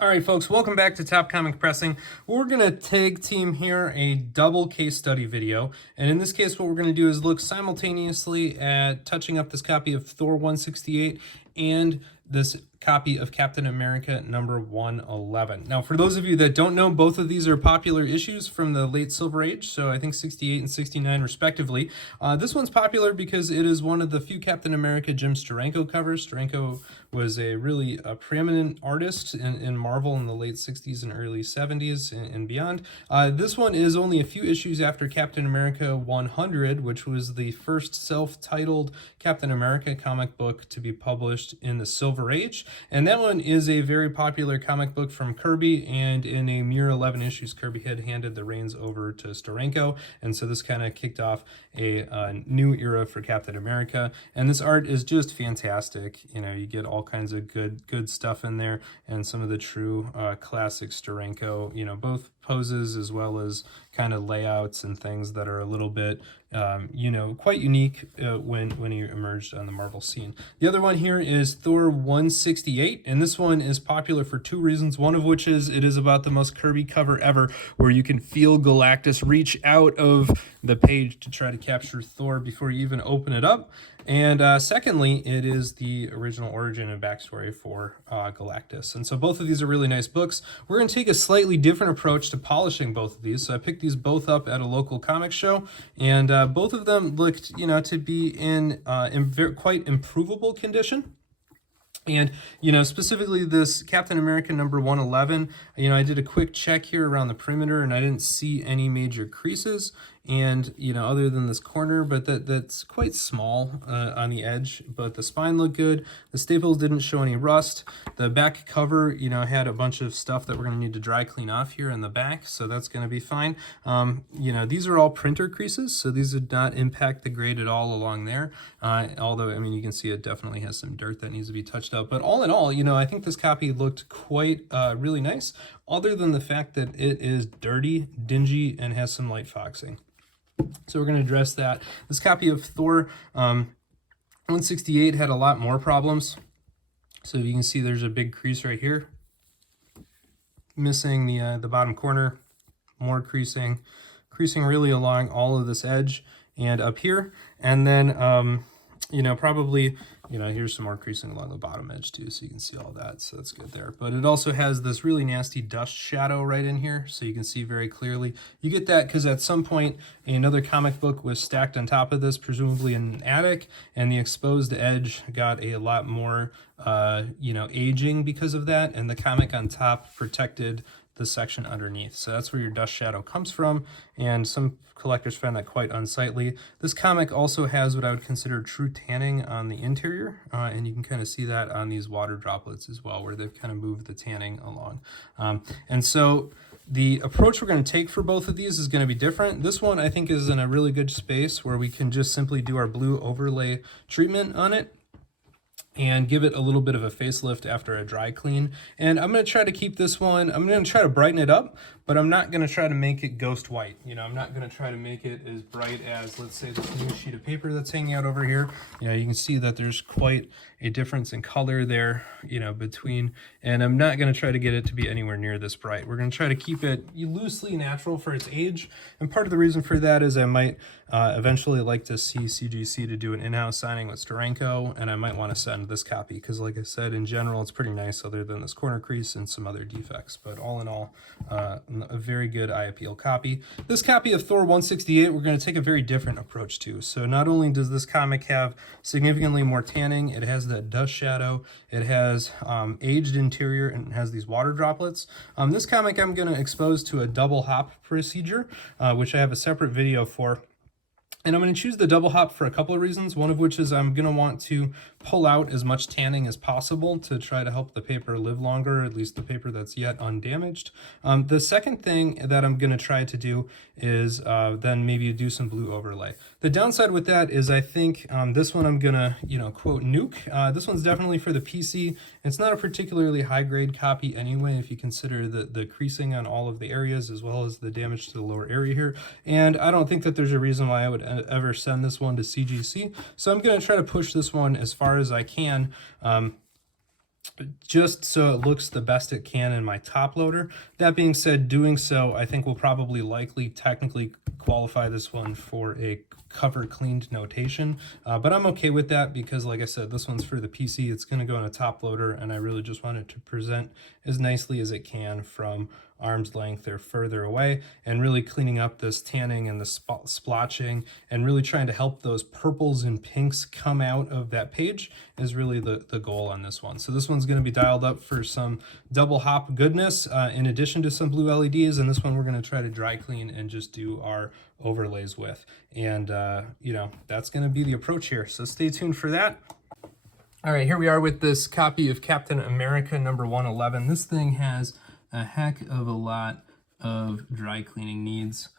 All right, folks, welcome back to Top Comic Pressing. We're going to tag team here a double case study video. And in this case, what we're going to do is look simultaneously at touching up this copy of Thor 168 and this copy of Captain America number 111. Now, for those of you that don't know, both of these are popular issues from the late Silver Age, so I think 68 and 69 respectively. This one's popular because it is one of the few Captain America Jim Steranko covers. Steranko was a really preeminent artist in Marvel in the late 60s and early 70s and beyond. This one is only a few issues after Captain America 100, which was the first self-titled Captain America comic book to be published in the Silver Age. And that one is a very popular comic book from Kirby, and in a mere 11 issues, Kirby had handed the reins over to Steranko, and so this kind of kicked off a new era for Captain America. And this art is just fantastic. You know, you get all kinds of good stuff in there, and some of the true classic Steranko, you know, both poses as well as kind of layouts and things that are a little bit you know, quite unique when he emerged on the Marvel scene. The other one here is Thor 168, and this one is popular for two reasons, one of which is it is about the most Kirby cover ever, where you can feel Galactus reach out of the page to try to capture Thor before you even open it up. And secondly, it is the original origin and backstory for Galactus. And so both of these are really nice books. We're going to take a slightly different approach to polishing both of these. So I picked these both up at a local comic show, and both of them looked, you know, to be in quite improvable condition. And, you know, specifically this Captain America number 111, you know, I did a quick check here around the perimeter and I didn't see any major creases. And, you know, other than this corner, but that's quite small on the edge, but the spine looked good. The staples didn't show any rust. The back cover, you know, had a bunch of stuff that we're going to need to dry clean off here in the back, so that's going to be fine. You know, these are all printer creases, so these did not impact the grade at all along there. Although, I mean, you can see it definitely has some dirt that needs to be touched up. But all in all, you know, I think this copy looked quite really nice, other than the fact that it is dirty, dingy, and has some light foxing. So we're going to address that. This copy of Thor 168 had a lot more problems. So you can see there's a big crease right here, missing the bottom corner, more creasing really along all of this edge and up here. And then, you know, probably, you know, here's some more creasing along the bottom edge too, so you can see all that, so that's good there. But it also has this really nasty dust shadow right in here, so you can see very clearly. You get that because at some point another comic book was stacked on top of this, presumably in an attic, and the exposed edge got a lot more, you know, aging because of that, and the comic on top protected the section underneath. So that's where your dust shadow comes from, and some collectors found that quite unsightly. This comic also has what I would consider true tanning on the interior, and you can kind of see that on these water droplets as well, where they've kind of moved the tanning along. And so the approach we're going to take for both of these is going to be different. This one I think is in a really good space where we can just simply do our blue overlay treatment on it and give it a little bit of a facelift after a dry clean. And I'm going to try to keep this one, I'm going to try to brighten it up, but I'm not going to try to make it ghost white. You know, I'm not going to try to make it as bright as, let's say, this new sheet of paper that's hanging out over here. You know, you can see that there's quite a difference in color there, you know, between, and I'm not going to try to get it to be anywhere near this bright. We're going to try to keep it loosely natural for its age. And part of the reason for that is I might eventually like to see CGC to do an in-house signing with Steranko, and I might want to send this copy because, like I said, in general, it's pretty nice other than this corner crease and some other defects. But all in all, a very good eye appeal copy. This copy of Thor 168, we're going to take a very different approach to. So not only does this comic have significantly more tanning, it has that dust shadow, it has aged interior, and it has these water droplets. This comic I'm going to expose to a double hop procedure, which I have a separate video for. And I'm going to choose the double hop for a couple of reasons, one of which is I'm going to want to pull out as much tanning as possible to try to help the paper live longer, at least the paper that's yet undamaged. The second thing that I'm going to try to do is then maybe do some blue overlay. The downside with that is I think this one I'm going to, you know, quote, nuke. This one's definitely for the PC. It's not a particularly high-grade copy anyway, if you consider the creasing on all of the areas as well as the damage to the lower area here. And I don't think that there's a reason why I would ever send this one to CGC. So I'm going to try to push this one as far as I can just so it looks the best it can in my top loader. That being said, doing so I think will probably likely technically qualify this one for a cover cleaned notation, but I'm okay with that because, like I said, this one's for the PC. It's going to go in a top loader, and I really just want it to present as nicely as it can from arm's length or further away, and really cleaning up this tanning and the splotching and really trying to help those purples and pinks come out of that page is really the goal on this one. So this one's going to be dialed up for some double hop goodness in addition to some blue LEDs, and this one we're going to try to dry clean and just do our overlays with. And you know, that's going to be the approach here, so stay tuned for that. All right, here we are with this copy of Captain America number 111. This thing has a heck of a lot of dry cleaning needs,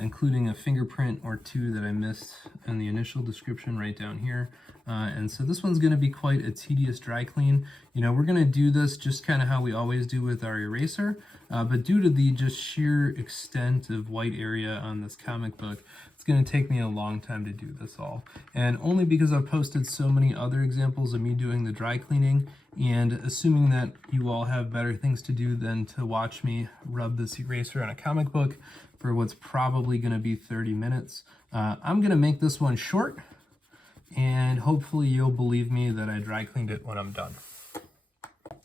including a fingerprint or two that I missed in the initial description right down here. And so this one's going to be quite a tedious dry clean. You know, we're going to do this just kind of how we always do with our eraser, but due to the just sheer extent of white area on this comic book, it's going to take me a long time to do this all. And only because I've posted so many other examples of me doing the dry cleaning, and assuming that you all have better things to do than to watch me rub this eraser on a comic book for what's probably going to be 30 minutes, I'm going to make this one short, and hopefully you'll believe me that I dry cleaned it when I'm done.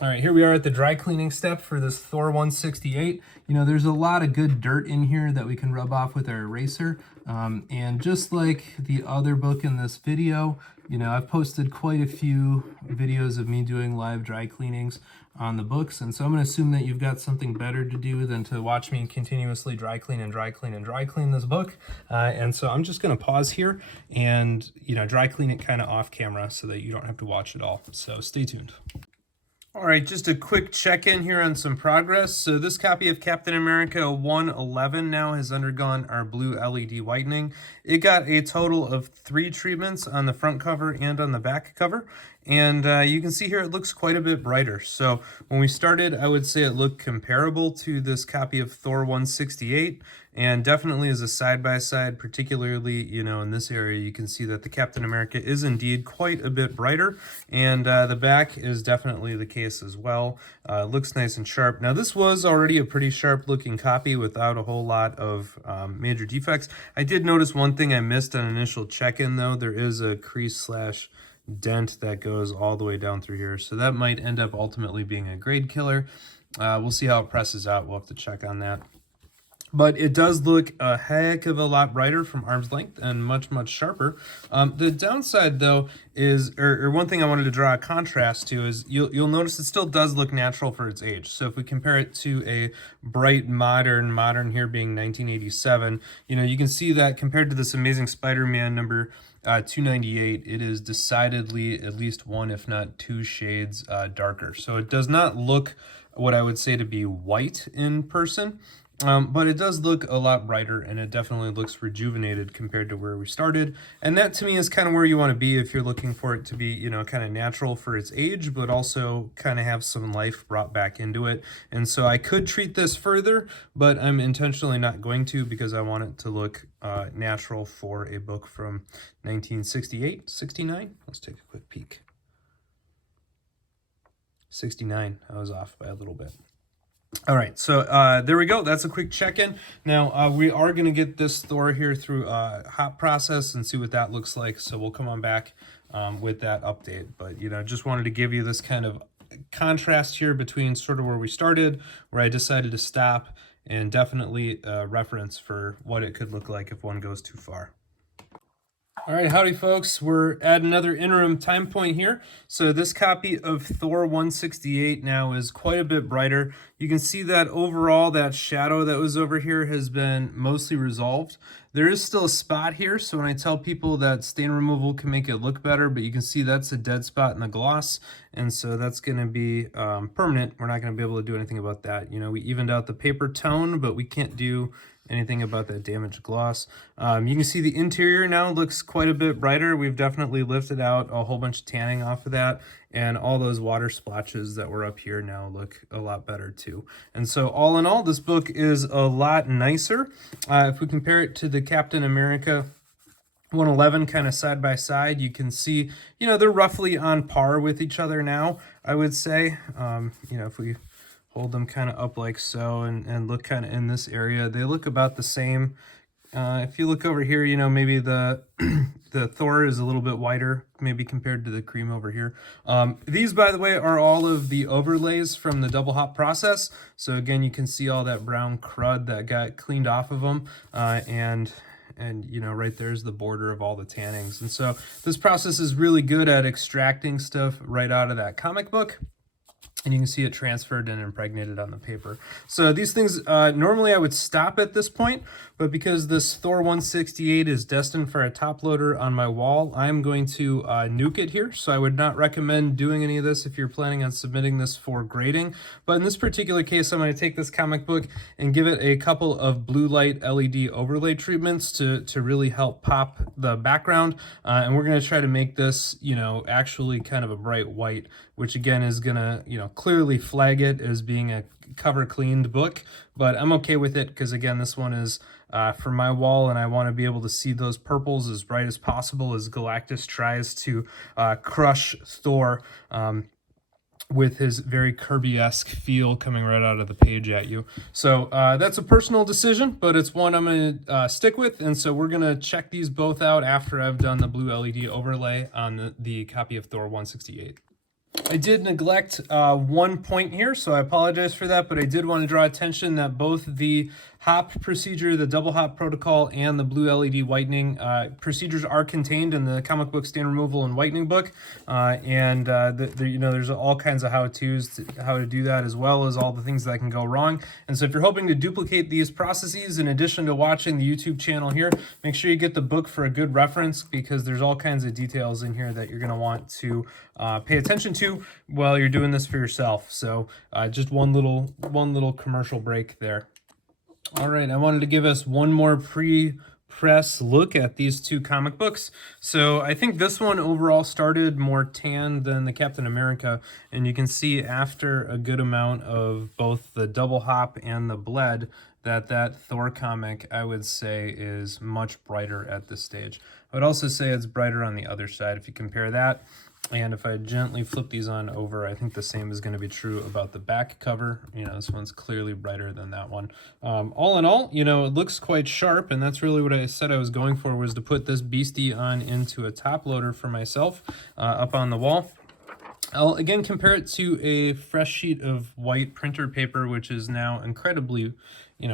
All right, here we are at the dry cleaning step for this Thor 168. You know, there's a lot of good dirt in here that we can rub off with our eraser. And just like the other book in this video, you know, I've posted quite a few videos of me doing live dry cleanings on the books. And so I'm going to assume that you've got something better to do than to watch me continuously dry clean and dry clean and dry clean this book. And so I'm just going to pause here and, you know, dry clean it kind of off camera so that you don't have to watch it all. So stay tuned. All right, just a quick check-in here on some progress. So this copy of Captain America 111 now has undergone our blue LED whitening. It got a total of 3 treatments on the front cover and on the back cover. And you can see here it looks quite a bit brighter. So when we started, I would say it looked comparable to this copy of Thor 168, and definitely as a side-by-side, particularly, you know, in this area, you can see that the Captain America is indeed quite a bit brighter, and the back is definitely the case as well. Looks nice and sharp. Now, this was already a pretty sharp-looking copy without a whole lot of major defects. I did notice one thing I missed on initial check-in, though. There is a crease / dent that goes all the way down through here, so that might end up ultimately being a grade killer. We'll see how it presses out. We'll have to check on that. But it does look a heck of a lot brighter from arm's length and much, much sharper. The downside, though, is, or one thing I wanted to draw a contrast to is you'll notice it still does look natural for its age. So if we compare it to a bright modern here being 1987, you know, you can see that compared to this Amazing Spider-Man number 298, it is decidedly at least 1, if not 2 shades darker. So it does not look what I would say to be white in person. But it does look a lot brighter, and it definitely looks rejuvenated compared to where we started. And that, to me, is kind of where you want to be if you're looking for it to be, you know, kind of natural for its age, but also kind of have some life brought back into it. And so I could treat this further, but I'm intentionally not going to because I want it to look natural for a book from 1968, 69. Let's take a quick peek. 69. I was off by a little bit. All right, so there we go. That's a quick check-in. Now, we are going to get this Thor here through a hot process and see what that looks like. So we'll come on back with that update. But, you know, just wanted to give you this kind of contrast here between sort of where we started, where I decided to stop, and definitely a reference for what it could look like if one goes too far. All right, howdy folks, we're at another interim time point here. So this copy of Thor 168 now is quite a bit brighter. You can see that overall that shadow that was over here has been mostly resolved. There is still a spot here, so when I tell people that stain removal can make it look better, but you can see that's a dead spot in the gloss, and so that's going to be permanent. We're not going to be able to do anything about that. You know, we evened out the paper tone, but we can't do anything about that damaged gloss. You can see the interior now looks quite a bit brighter. We've definitely lifted out a whole bunch of tanning off of that, and all those water splotches that were up here now look a lot better too. And so all in all, this book is a lot nicer. If we compare it to the Captain America 111 kind of side by side. You can see, they're roughly on par with each other now, I would say. If we hold them kind of up like so and look kind of in this area, they look about the same. If you look over here, maybe the the Thor is a little bit whiter, maybe compared to the cream over here. These, by the way, are all of the overlays from the double hop process. So again, you can see all that brown crud that got cleaned off of them, and right there's the border of all the tannings. And so this process is really good at extracting stuff right out of that comic book. And you can see it transferred and impregnated on the paper. So these things, normally I would stop at this point, but because this Thor 168 is destined for a top loader on my wall, I'm going to nuke it here. So I would not recommend doing any of this if you're planning on submitting this for grading. But in this particular case, I'm going to take this comic book and give it a couple of blue light LED overlay treatments to really help pop the background. And we're going to try to make this, actually kind of a bright white, which again is going to, clearly flag it as being a cover cleaned book, but I'm okay with it because again, this one is for my wall, and I want to be able to see those purples as bright as possible as Galactus tries to crush Thor with his very Kirby-esque feel coming right out of the page at you. So that's a personal decision, but it's one I'm going to stick with, and so we're going to check these both out after I've done the blue LED overlay on the copy of Thor 168. I did neglect one point here, so I apologize for that, but I did want to draw attention that both the hop procedure, the double hop protocol, and the blue LED whitening procedures are contained in the comic book stain removal and whitening book, and there's all kinds of how-tos how to do that, as well as all the things that can go wrong. And so if you're hoping to duplicate these processes in addition to watching the YouTube channel here, make sure you get the book for a good reference, because there's all kinds of details in here that you're going to want to pay attention to while you're doing this for yourself. So just one little commercial break there. All right, I wanted to give us one more pre-press look at these two comic books. So I think this one overall started more tan than the Captain America, and you can see after a good amount of both the double hop and the bled that Thor comic, I would say, is much brighter at this stage. I would also say it's brighter on the other side if you compare that. And if I gently flip these on over, I think the same is going to be true about the back cover. This one's clearly brighter than that one. All in all, it looks quite sharp, and that's really what I said I was going for, was to put this beastie on into a top loader for myself up on the wall. I'll again compare it to a fresh sheet of white printer paper, which is now incredibly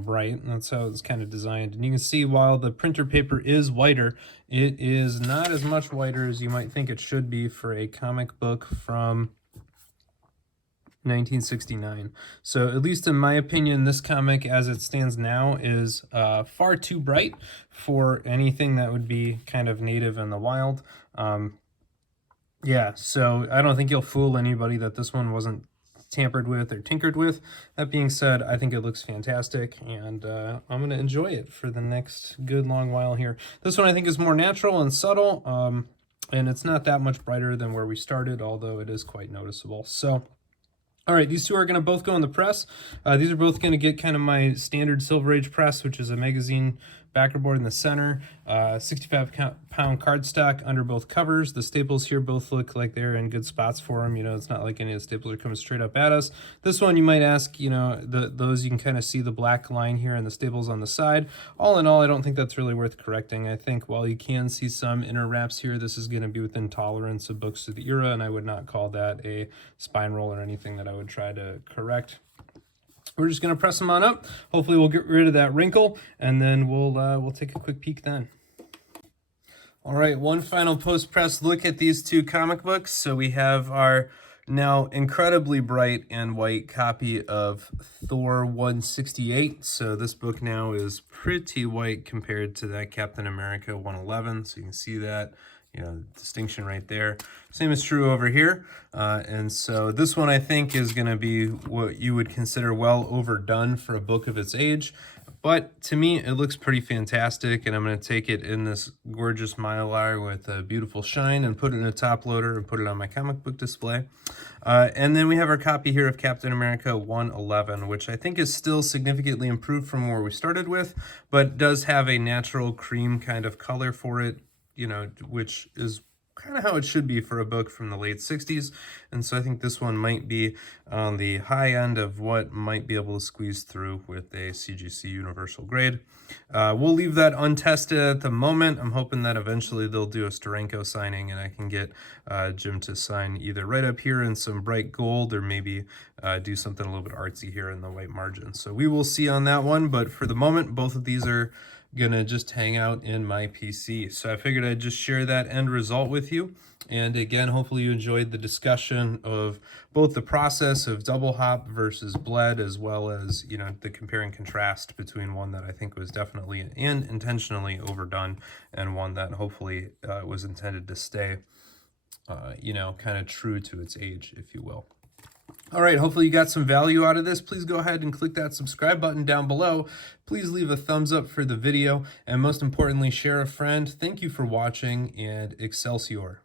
bright, and that's how it's kind of designed. And you can see while the printer paper is whiter, it is not as much whiter as you might think it should be for a comic book from 1969. So at least in my opinion, this comic as it stands now is far too bright for anything that would be kind of native in the wild. Yeah, so I don't think you'll fool anybody that this one wasn't tampered with or tinkered with. That being said, I think it looks fantastic, and I'm going to enjoy it for the next good long while here. This one I think is more natural and subtle, and it's not that much brighter than where we started, although it is quite noticeable. So, all right, these two are going to both go in the press. These are both going to get kind of my standard Silver Age press, which is a magazine backer board in the center, 65-pound cardstock under both covers. The staples here both look like they're in good spots for them. It's not like any of the staples are coming straight up at us. This one, you might ask, those you can kind of see the black line here and the staples on the side. All in all, I don't think that's really worth correcting. I think while you can see some inner wraps here, this is going to be within tolerance of books of the era, and I would not call that a spine roll or anything that I would try to correct. We're just going to press them on up. Hopefully we'll get rid of that wrinkle, and then we'll take a quick peek then. All right, one final post-press look at these two comic books. So we have our now incredibly bright and white copy of Thor 168. So this book now is pretty white compared to that Captain America 111. So you can see that, distinction right there. Same is true over here. And so this one I think is going to be what you would consider well overdone for a book of its age. But to me, it looks pretty fantastic, and I'm going to take it in this gorgeous mylar with a beautiful shine and put it in a top loader and put it on my comic book display. And then we have our copy here of Captain America 111, which I think is still significantly improved from where we started with, but does have a natural cream kind of color for it. which is kind of how it should be for a book from the late 60s. And so I think this one might be on the high end of what might be able to squeeze through with a CGC universal grade. We'll leave that untested at the moment. I'm hoping that eventually they'll do a Steranko signing and I can get Jim to sign either right up here in some bright gold or maybe do something a little bit artsy here in the white margin. So we will see on that one, but for the moment, both of these are gonna just hang out in my PC. So I figured I'd just share that end result with you. And again, hopefully you enjoyed the discussion of both the process of double hop versus bled, as well as, the compare and contrast between one that I think was definitely and intentionally overdone and one that hopefully was intended to stay, kind of true to its age, if you will. All right, hopefully you got some value out of this. Please go ahead and click that subscribe button down below. Please leave a thumbs up for the video, and most importantly, share a friend. Thank you for watching, and Excelsior.